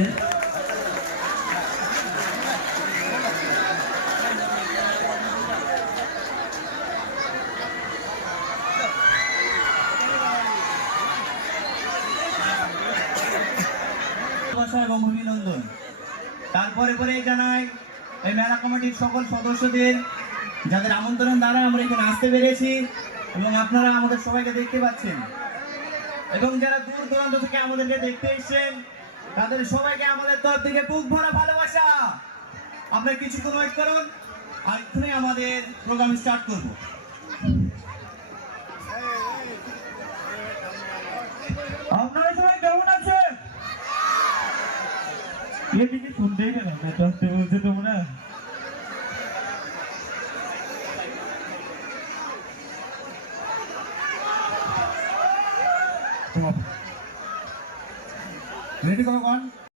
আসবে। এবং অভিনন্দন। তারপরে পরে জানাই এই মেলা কমিটির সকল সদস্যদের, যাদের আমন্ত্রণ দ্বারা আমরা এখানে আসতে পেরেছি এবং আপনারা আমাদের সবাইকে দেখতে পাচ্ছেন, এবং যারা দূর দূরান্ত থেকে আমাদেরকে দেখতে এসেছেন তাদের সবাইকে আমাদের তরফ থেকে বুক ভরা ভালোবাসা। আপনারা কিছুক্ষণ ওয়েট করুন, আর এক্ষুনি আমাদের প্রোগ্রাম স্টার্ট করব। আপনারা সবাই কেমন আছেন? এদিকে শুনতেই পেলাম না, আসতে বলছে তোমরা। রেডি করো গান।